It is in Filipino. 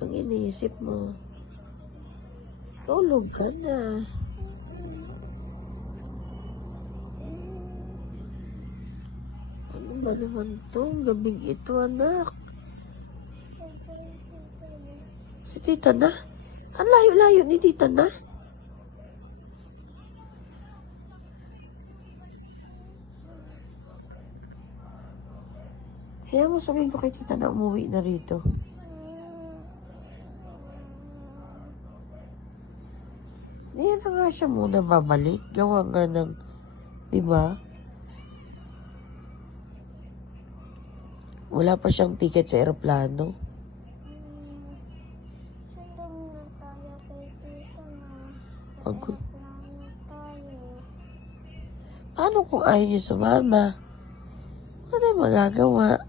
ang iniisip mo. Tulog ka na. Ano ba naman tong gabing ito, anak? Si tita na? Ang layo-layo ni tita na? Kaya mo sabihin ko kay tita na umuwi na rito. Hindi na nga siya muna babalik. Gawa nga ng, diba? Wala pa siyang ticket sa aeroplano. Sundan na tayo kay tita na. Ako. Plano tayo. Paano kung ayaw niyo sumama? Ano yung magagawa?